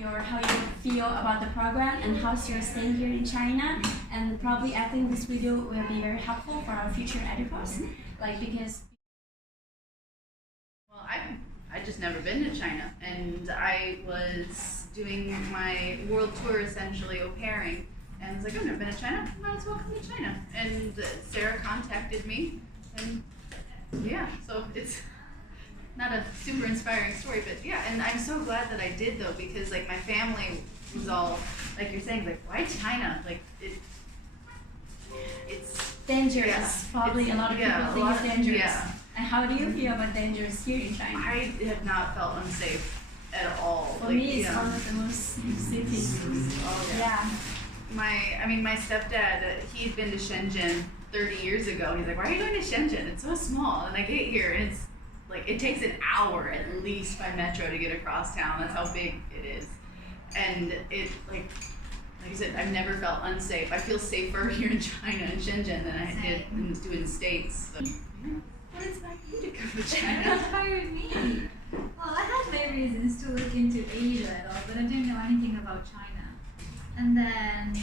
how you feel about the program and how's your stay here in China. And probably I think this video will be very helpful for our future Edu-Pals, like because. Well, I just never been to China, and I was doing my world tour essentially, au pairing, and I was like, I've never been to China, might as well come to China. And Sarah contacted me, and yeah, so it's not a super inspiring story, but yeah, and I'm so glad that I did though, because like my family was all, like you're saying, like, why China? Like it's dangerous. Yeah, probably a lot of people think it's dangerous. Yeah. And how do you feel about dangerous here in China? I have not felt unsafe at all. For me, it's one of the most safe cities. Oh, Yeah. My stepdad, he'd been to Shenzhen 30 years ago. He's like, why are you going to Shenzhen? It's so small. And I get here, and it's like, it takes an hour at least by metro to get across town. That's how big it is. And it, like I said, I've never felt unsafe. I feel safer here in China and Shenzhen than I did in the States. So, yeah. What inspired you to come to China? What inspired me? Well, I had many reasons to look into Asia at all, but I didn't know anything about China. And then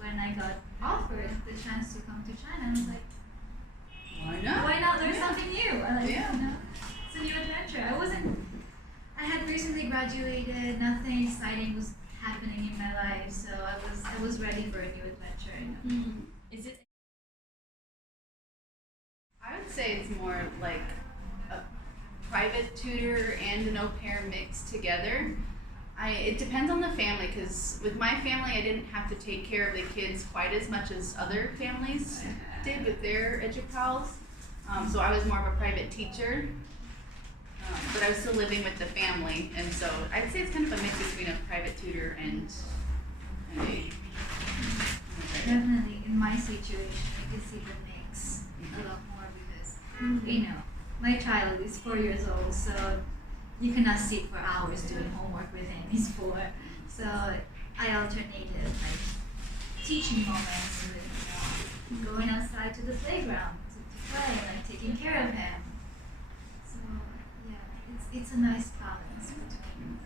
when I got offered the chance to come to China, I was like, Why not? why not? There's something new. I like, Yeah. you know, it's a new adventure. I had recently graduated, nothing exciting was happening in my life, so I was ready for a new adventure. You know? Is it? I would say it's more like a private tutor and an au pair mixed together. It depends on the family, because with my family I didn't have to take care of the kids quite as much as other families did with their Edu-Pals. So I was more of a private teacher, but I was still living with the family, and so I'd say it's kind of a mix between a private tutor and a Definitely, in my situation, I can see the mix a lot more because, you know, my child is 4 years old, so you cannot sit for hours doing homework with him. He's 4, so I alternated like teaching moments with going outside to the playground to play, like taking care of him. So yeah, it's a nice balance between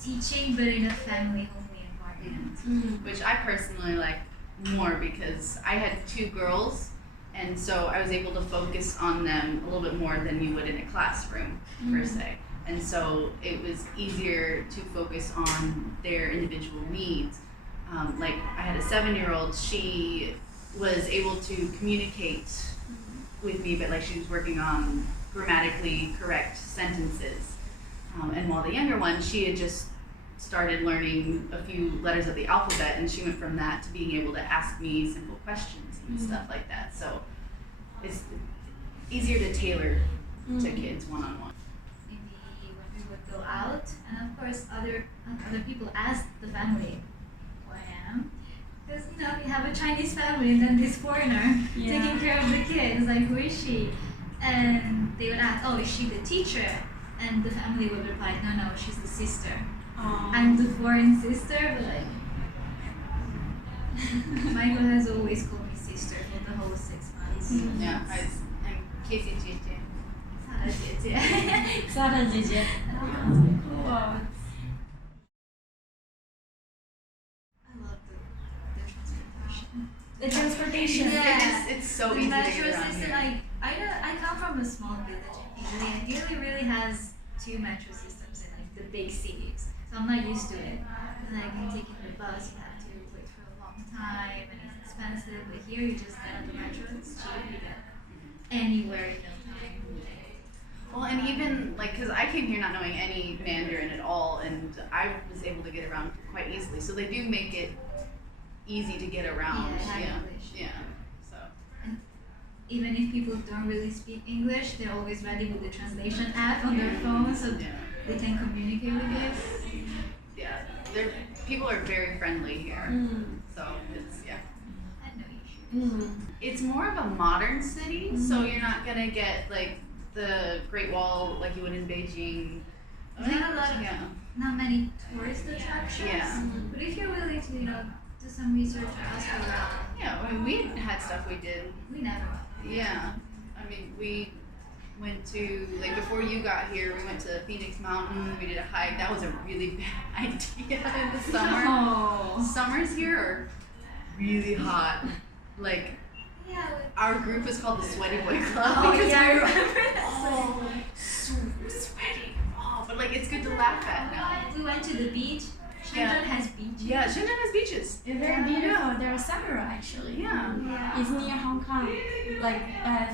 teaching but in a family homely environment. which I personally like more because I had 2 girls, and so I was able to focus on them a little bit more than you would in a classroom per se. And so it was easier to focus on their individual needs. Like I had a 7-year-old, she was able to communicate with me, but like she was working on grammatically correct sentences. And while the younger one, she had just started learning a few letters of the alphabet, and she went from that to being able to ask me simple questions and stuff like that. So it's easier to tailor to kids one-on-one. Maybe when we would go out, and of course other people ask the family who I am, because you know you have a Chinese family and then this foreigner taking care of the kids, like who is she? And they would ask, oh, is she the teacher? And the family would reply, no, she's the sister. I'm the foreign sister, but like Michael has always called me sister for the whole 6 months. Yeah, I'm KC and Sara. Sara 姐姐. Cool. I love the transportation. The transportation. Yeah. It's so The easy to metro get around system, here. like I come from a small village in Italy, and Italy really has 2 metro systems in like the big cities. So I'm not used to it. Like taking the bus, you have to wait for a long time and it's expensive. But here you just get on the metro, it's cheap, you get anywhere in no time. Well, and even like, because I came here not knowing any Mandarin at all, and I was able to get around quite easily. So they do make it easy to get around. Yeah. Yeah. So. And even if people don't really speak English, they're always ready with the translation app on their phone, so they can communicate with you. Yeah, people are very friendly here. So it's I had no issue. It's more of a modern city, so you're not gonna get like the Great Wall like you would in Beijing. Not many tourist attractions. Yeah. But if you're willing to, do some research or ask around, Yeah, I mean we had stuff we did. we never. Yeah, I mean we went to, like before you got here, we went to Phoenix Mountain. We did a hike. That was a really bad idea in the summer. Oh. Summers here are really hot. Like Yeah. our group is called the Sweaty Boy Club Oh, because yeah, I we're remember that. all super sweaty. Oh, but like it's good to laugh at now. We went to the beach. Shenzhen Yeah. has beaches. Yeah, Shenzhen has beaches. They're very beautiful. They're sakura actually. Yeah. Yeah. It's near Hong Kong. Like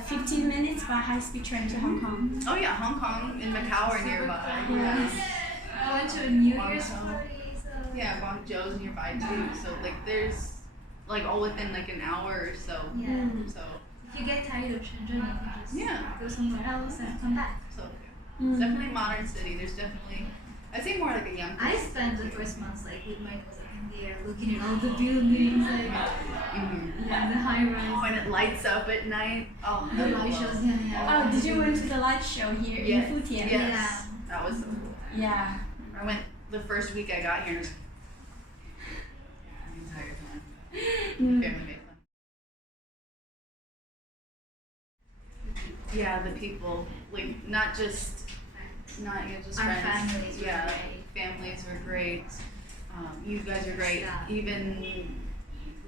15 minutes by high-speed train to Hong Kong. Oh yeah, Hong Kong and Macau are nearby. Yes. We went to a New Year's Guangzhou. party. So Yeah, Guangzhou's nearby too. So like there's like all within like an hour or so. yeah. Mm. So If you get tired of Shenzhen, you can just Yeah. go somewhere else and come back. so Mm. it's definitely a modern city. There's definitely I'd say more like a young I spent the first months like with my nose up in the air, looking at all the buildings, like yeah, the high Oh, rise, and it lights up at night. Oh, the light shows. Yeah, yeah. Oh, did you went to the light show here Yeah. in Futian? Yes. Yeah. That was so cool. Yeah. I went the first week I got here. And the entire time. Mm. Family made fun. Yeah, the people, like not just Our friends. families were Yeah, great. families were great. You guys are great. Yeah. Even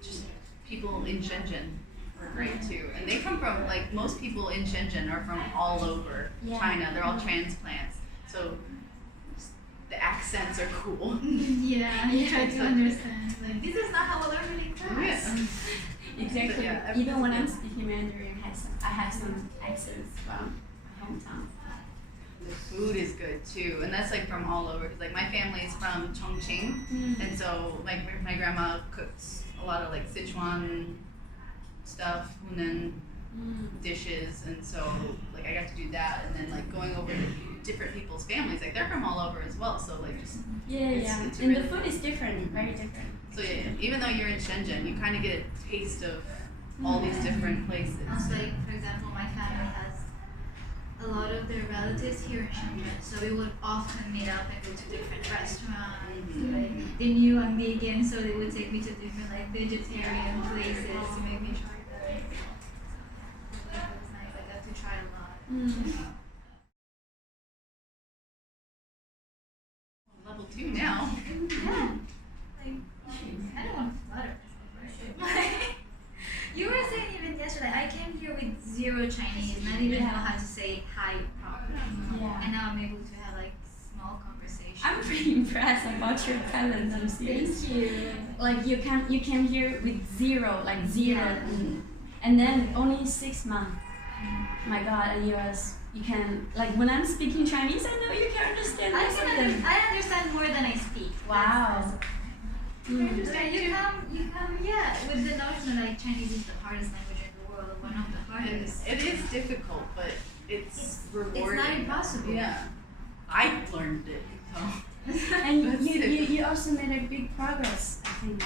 just people in Shenzhen were great too. And they come from like most people in Shenzhen are from all over Yeah. China. They're all transplants. So the accents are cool. Yeah, you try to Yeah. understand. Like this is not how we learn it in class. Yeah. Exactly. But yeah, Even when I'm everything's speaking Mandarin, I have some accents from my hometown. The food is good too, and that's like from all over. Cause like my family's from Chongqing, and so like my grandma cooks a lot of like Sichuan stuff, Hunan dishes, and so like I got to do that, and then like going over to different people's families, like they're from all over as well. So like just Yeah, It's- yeah. it's And really- the food is different, very different. so yeah, even though you're in Shenzhen, you kind of get a taste of all these different places. Also, like for example, my family has a lot of their relatives here in Shenzhen, so we would often meet up and go to different restaurants. Mhm. Like they knew I'm vegan, so they would take me to different like vegetarian places to make me try them. So like, it was nice. I got to try a lot. Level 2 now. Yeah. Like, I don't want to flatter myself, right? You were saying even yesterday, I came here with zero Chinese, not even know how to say hi properly. Yeah. And now I'm able to have like small conversations. I'm pretty impressed about your talent. I'm serious. Like you came here with zero, like zero, Yeah. and then only 6 months. My God, and you can like when I'm speaking Chinese, I know you can understand most of them. I understand more than I speak. Wow. You come, yeah, with the notion that like Chinese is the hardest language in the world, one of the And hardest. it is difficult, but it's rewarding. It's not impossible. Yeah. I learned it, so. And That's you also made a big progress, I think.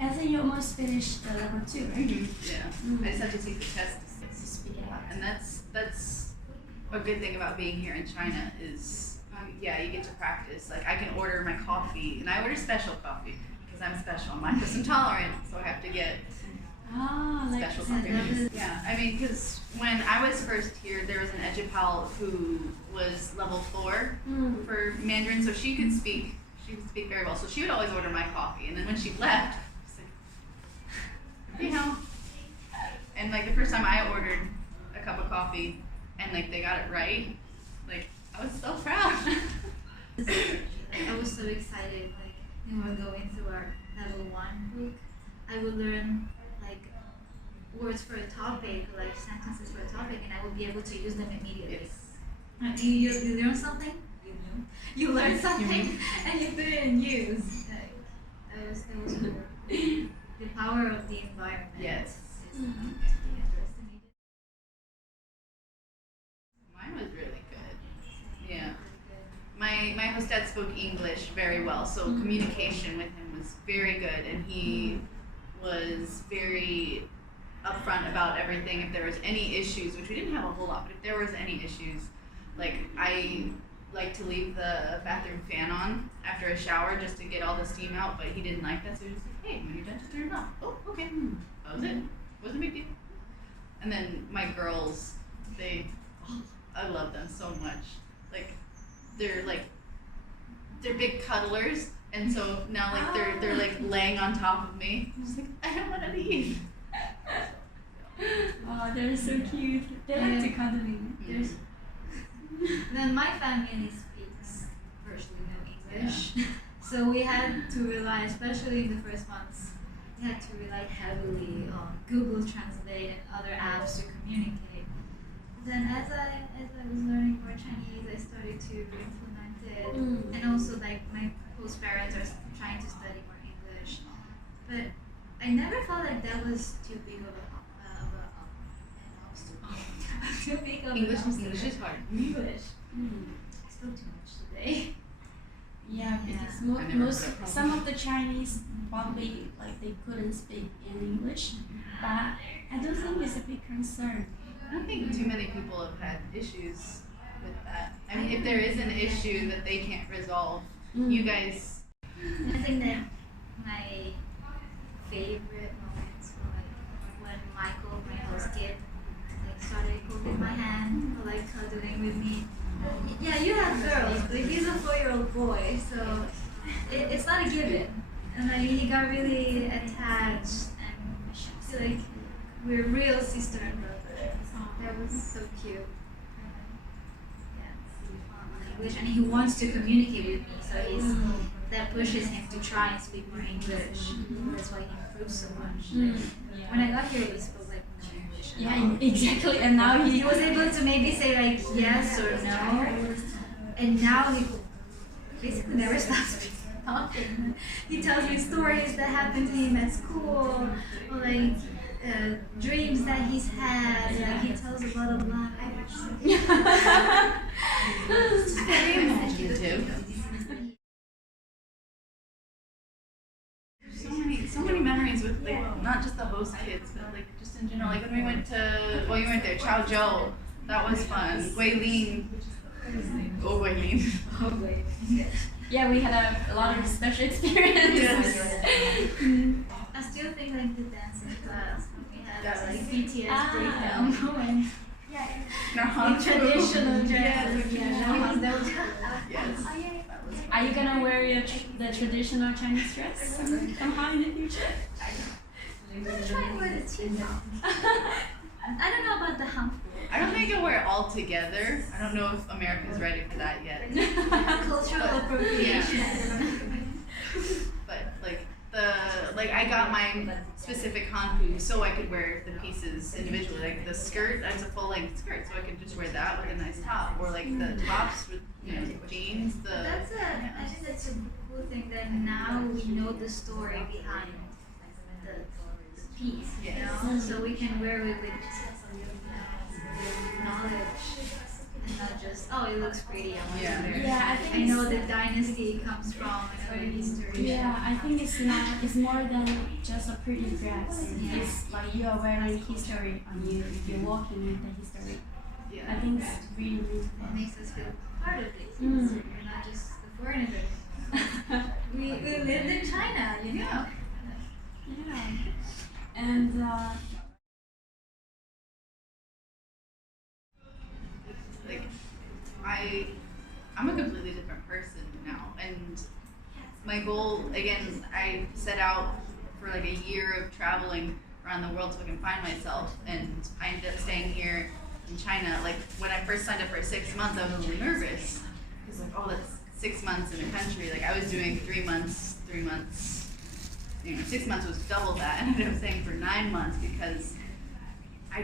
I think you almost finished the level 2, right? Yeah. I just have to take the test To speak it out. and that's a good thing about being here in China is yeah, you get to practice. Like I can order my coffee, and I order special coffee because I'm special. I'm lactose intolerant, so I have to get Ah, like special that coffee. is- Yeah, I mean, because when I was first here, there was an Edu-Pal who was level 4 for Mandarin, so she could speak very well. So she would always order my coffee, and then when she left, I was like, you know, and like the first time I ordered a cup of coffee, and like they got it right, like I was so proud. I was so excited, like when we were going through our level 1 book. I would learn like words for a topic, or, like sentences for a topic, and I would be able to use them immediately. Yes. You learn something, you learn something, and you put it in use. Like, that was cool. The power of the environment. Yes. Is not to be underestimated. Mine was really good. Yeah. My host dad spoke English very well, so communication with him was very good, and he was very upfront about everything. If there was any issues, which we didn't have a whole lot, but if there was any issues, like I like to leave the bathroom fan on after a shower just to get all the steam out, but he didn't like that, so he was like, hey, when you're done, just turn it off. Oh, okay. That was it. Wasn't a big deal. And then my girls, I love them so much. Like they're big cuddlers, and so now like they're like laying on top of me. I'm just like, I don't want to leave. Oh, they're so cute. They like to cuddle me. There's Then my family speaks virtually no English, so we had to rely, especially in the first months, we had to rely heavily on Google Translate and other apps to communicate. Then as I was learning more Chinese, I started to implement it, and also like my host parents are trying to study more English, but I never felt like that was too big of an obstacle. Too big of English an obstacle. is hard. English. I spoke too much today. yeah, because I never most had a problem. some of the Chinese probably like they couldn't speak in English, but I don't think it's a big concern. I don't think too many people have had issues with that. I mean, if there is an issue that they can't resolve, you guys. I think that my favorite moments were like when Michael, my host kid, like started holding my hand or like cuddling with me. Yeah, you have girls, but he's a 4-year-old boy, so it's not a given. And like he got really attached, and I feel like we're real sister and brother. That was so cute. English, and he wants to communicate with me, so that pushes him to try and speak more English. That's why he improves so much. When I got here, he spoke like no English. Yeah, exactly. And now He was able to maybe say like yes or no, and now he basically never stops talking. He tells me stories that happened to him at school, or like dreams that he's had. Like he tells a lot of lies. Very imaginative. So many memories with like not just the host kids, but like just in general. Like when we went to, well, you weren't there, Chaozhou, that was fun. Guilin, oh Guilin. yeah, we had a lot of special experiences. I still think like the dancing class when we had like BTS Ah. breakdown moment. In Traditional dresses. Yes. Are you gonna wear the traditional Chinese dress somehow in the future? I'm trying to wear the qingdao. I don't know about the hanfu. I don't think I can wear it all together. I don't know if America's ready for that yet. Cultural appropriation. But like I got my specific hanfu so I could wear the pieces individually. Like the skirt, that's a full length skirt, so I could just wear that with a nice top, or like the tops with jeans. I think that's a cool thing that now we know the story behind the piece, you know, so we can wear it with knowledge and not just it looks pretty. I want to wear it. Yeah, I I think know the dynasty it comes from. I know the history. Yeah, I think it's more than just a pretty dress. Yeah. It's like you are wearing history on you. You're walking with the history. I Yeah. think it's really It fun. makes us feel part of it. Mm. We're not just the foreigners. we lived in China, you know. Yeah. Yeah. And Like I'm a completely different person now, and my goal, again, I set out for like a year of traveling around the world so I can find myself, and I ended up staying here in China. Like when I first signed up for 6 months, I was really nervous because like, oh, that's 6 months in a country. Like I was doing 3 months. 6 months was double that. I ended up staying for 9 months because I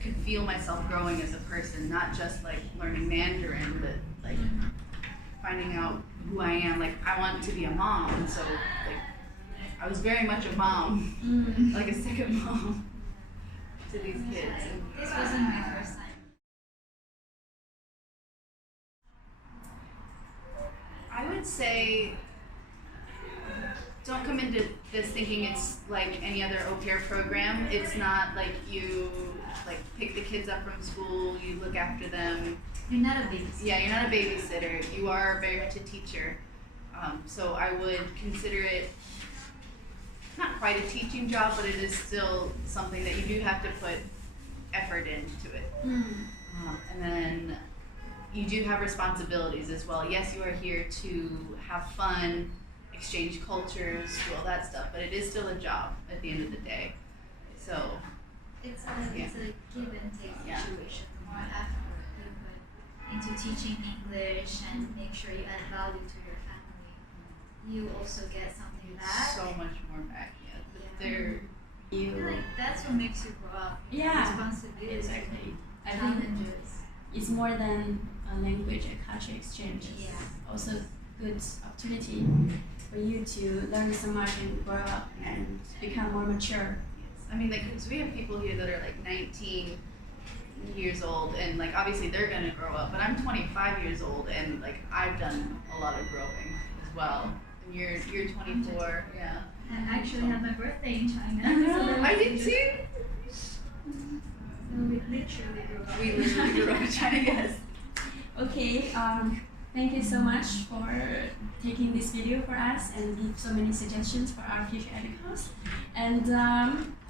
could feel myself growing as a person, not just like learning Mandarin, but like finding out who I am. Like I want to be a mom, and so like I was very much a mom, like a second mom to these kids. This wasn't my first time. I would say don't come into this thinking it's like any other au pair program. It's not like you like pick the kids up from school, you look after them. You're not a babysitter. Yeah, you're not a babysitter. You are very much a teacher. So I would consider it not quite a teaching job, but it is still something that you do have to put effort into it. And then you do have responsibilities as well. Yes, you are here to have fun, exchange cultures, do all that stuff, but it is still a job at the end of the day. So It's a give and take Yeah. situation. The more effort you put into teaching English and make sure you add value to your family, you also get something back. so much more back. Yeah, but Yeah. they're I feel like that's what makes you grow up. Yeah, Responsibilities, exactly. I think challenges. it's more than a language and culture exchange. Yeah. Also good opportunity for you to learn so much and grow up and become more mature. Yes. I mean, like, 'cause we have people here that are like 19 years old, and like obviously they're gonna grow up. But I'm 25 years old, and like I've done a lot of growing as well. And you're 24, yeah. I actually had my birthday in China. I did too. So we literally grew up. We literally grew up in China, yes. Okay, thank you so much for taking this video for us and give so many suggestions for our future educators. And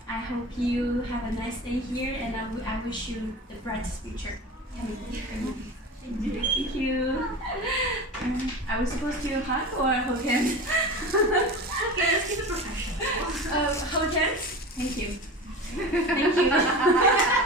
I hope you have a nice day here, and I wish you the brightest future. Thank you. Are we supposed to hug or hold hands? Okay, let's keep it professional. Hold hands? Thank you. Thank you.